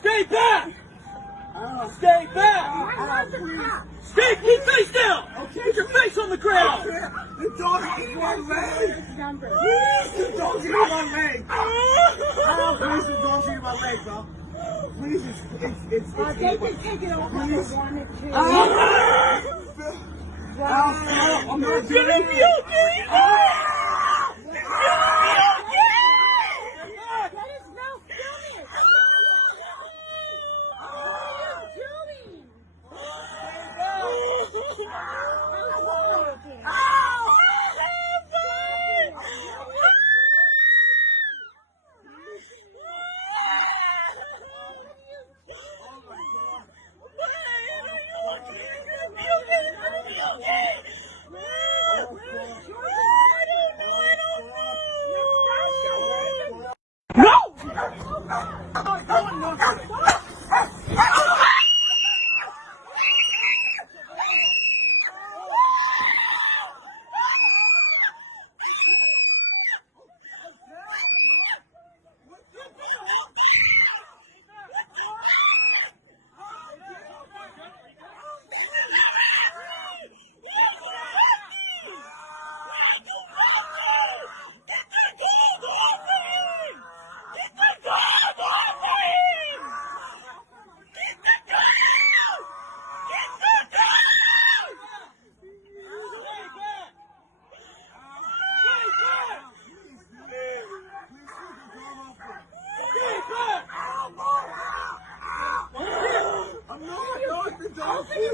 Stay back! Stay back! Stay, keep face down! Put your face on the ground! The dog is one leg! Please, the dog's in my leg! Please, the dog's in my leg, bro. Please, it's They can take it off if they wanted to. I'm not doing Gonna be it! okay! That is no filming.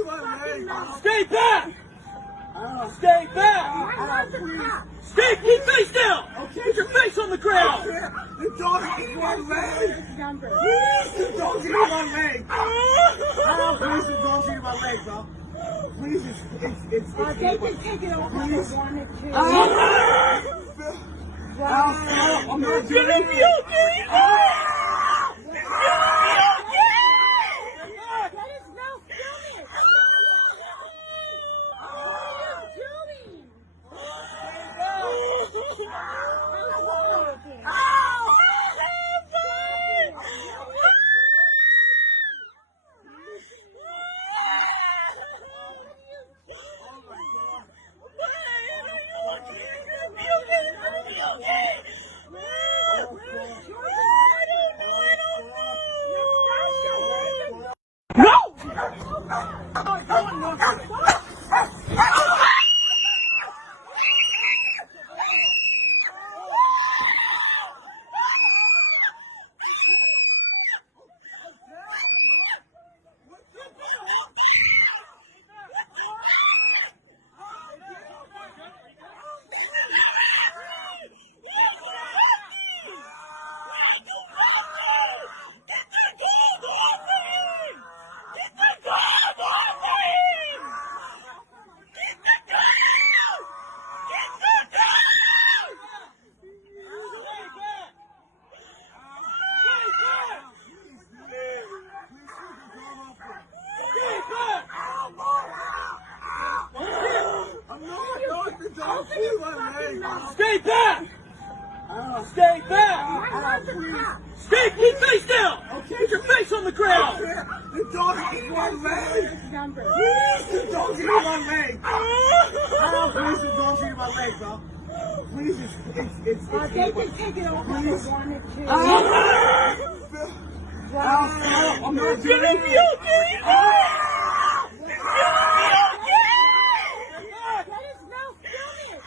What are you doing? Stay back! Stay back! Stay, keep face down! Put your face on the ground! The dog is one leg! Please, the dog's in my leg! Please, the dog's in my leg, bro. Please, it's They can take it off if they wanted to. I'm not doing Gonna be it! okay! That is no filming. Stay back! Stay back! Stay, keep face down! Put your face on the ground! The dog is one leg! Please, the dog's in my leg! Please, the dog's in my leg, bro. Please, it's They can take it off if they wanted to. I'm not doing Gonna be it! okay! That is no filming.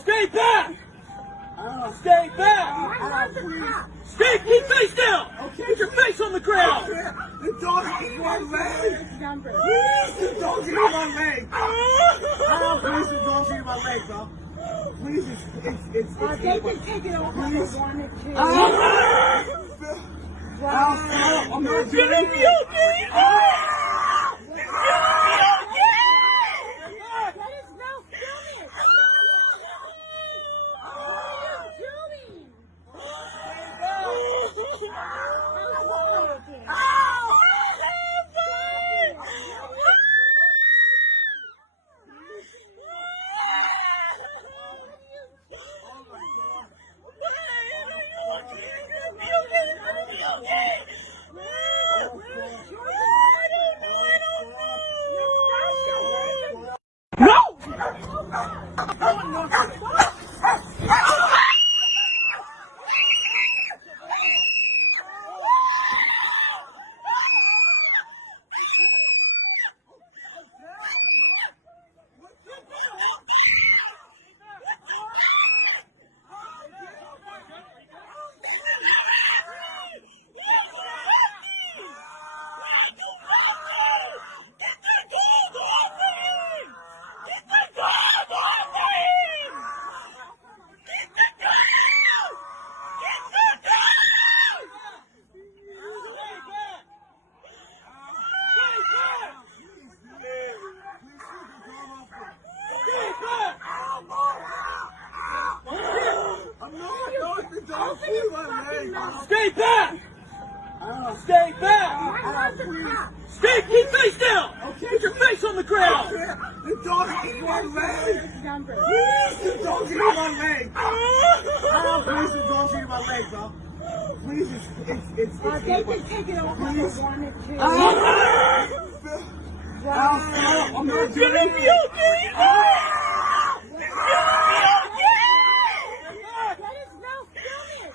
Stay back! Stay back! Stay, keep face down! Put your face on the ground! The dog is one leg! Please, the dog's eating my leg! Please, the dog's eating my leg, bro. Please, it's They can take it off if they wanted to. I'm not doing Gonna be it. okay! That is no filming. What are you doing? Stay back! Stay back! Stay, keep face down! Put your face on the ground! The dog is one leg! Please, the dog's eating my leg! Please, the dog's eating my leg, bro. Please, it's They can take it off if they wanted to. I'm not doing Gonna be it. okay! That is no filming.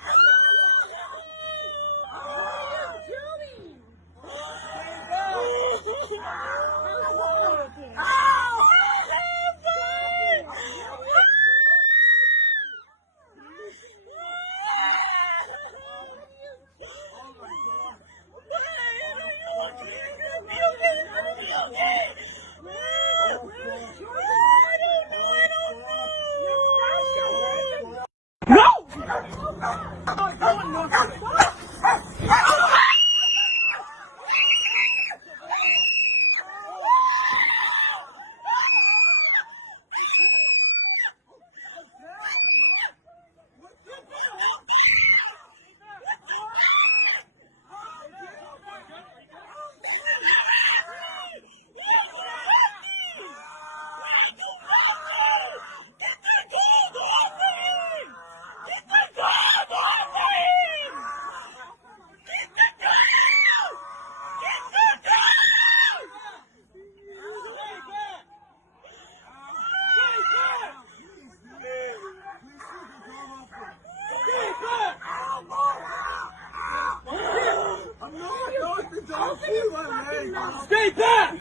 Stay back!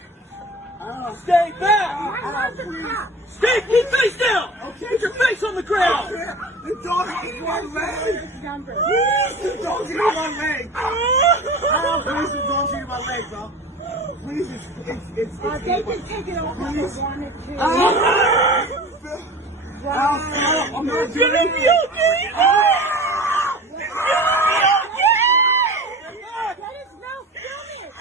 Stay back! Stay, keep face down! Put your face on the ground! The dog is one leg! Please, the dog's eating my leg! Please, the dog's eating my leg, bro. Please, it's They can take it off if they wanted to. I'm not doing Gonna be it. okay! That is no filming.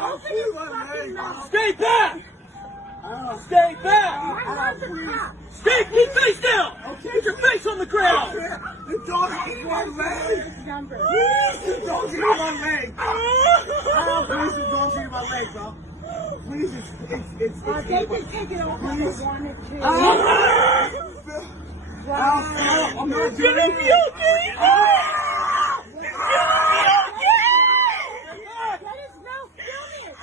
don't see my leg, bro. Stay back! Stay back! Stay, keep face down! Put your face on the ground! The dog ate my leg! Please, the dog ate my leg! Please, the dog ate my leg, bro. Please, it's They can take it over if they wanted to. I'm not doing Gonna be it. okay! Let us know. Film it.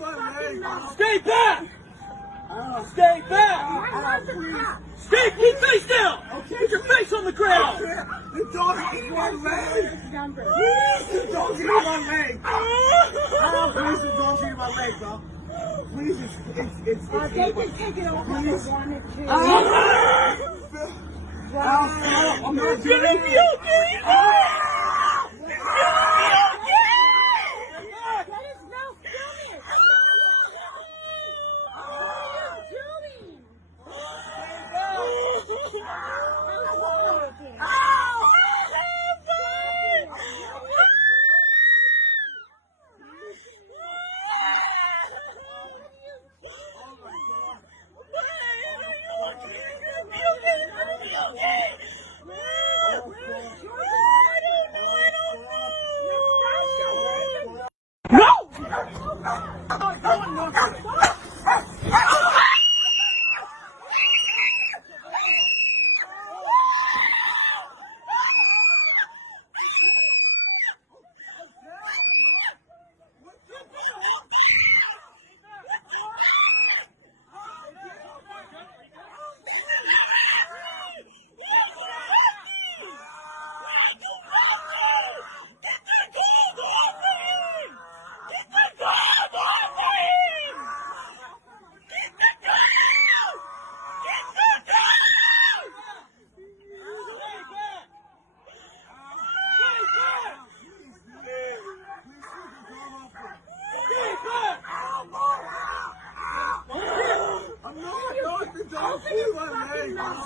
What are you doing? Stay back! Stay back! Stay, keep face down! Put your face on the ground! The dog ate my leg! Please, the dog ate my leg! Please, the dog ate my leg, bro. Please, it's They can take it over if they wanted to. I'm not doing Gonna be it. okay! Let us know. Film it.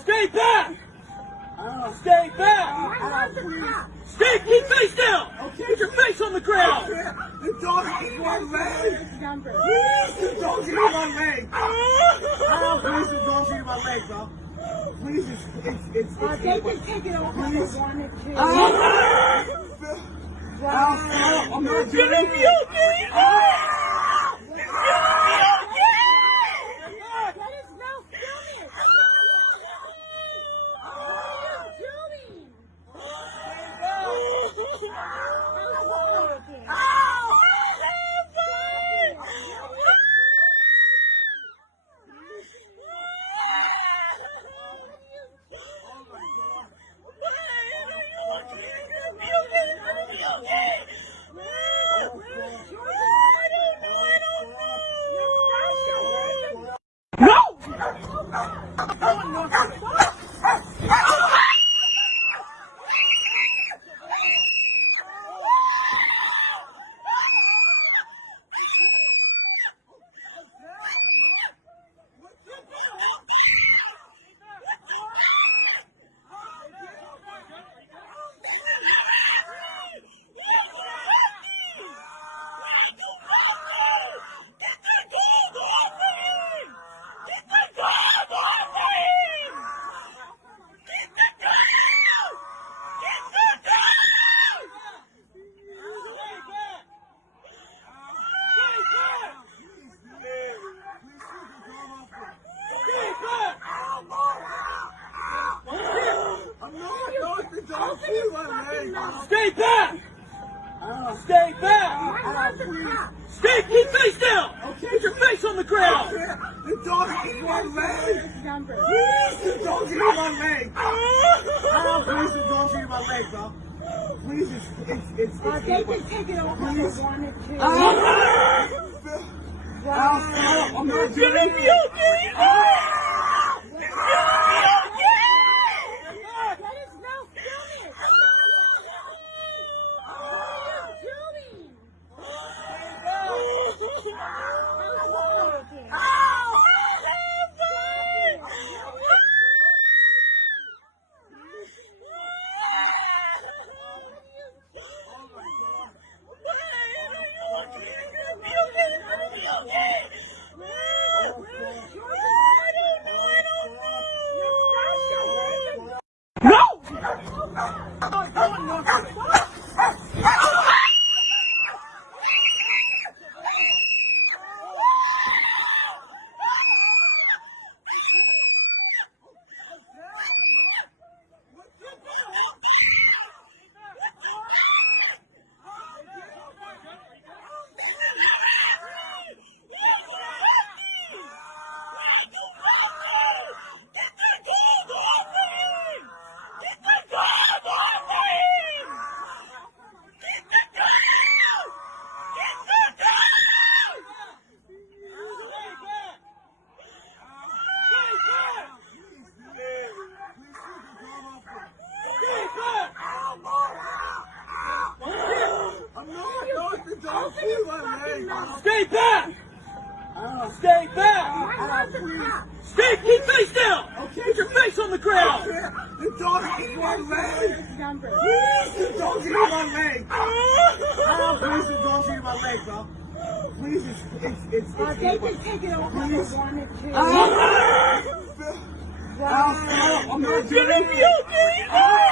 Stay back! Stay back! Stay, keep face down! Put your face on the ground! The dog ate my leg! Please, the dog ate my leg! Please, the dog ate my leg, bro. Please, it's They can take it over if they wanted to. I'm not doing Gonna be it. okay! Let us know. Film it. What are you doing? the dog chew my leg, bro. Stay back! Stay back! I want the cop. Stay, keep face down! Okay. Put your face on the ground! The dog ate my leg. Number. Please, the dog ate my leg. Please, the dog ate my leg, bro. Please, it's They can take it over if they wanted to. I'm not doing Gonna be it. okay! That is no filming. What are you doing? Stay back! Stay back! I want the cop. Stay, keep face down! Put your face on the ground! The dog ate my leg. Number. Please, the dog ate my leg. Please, the dog ate my leg, bro. Please, it's They can take it over if they wanted to. I'm not doing Gonna it. be okay!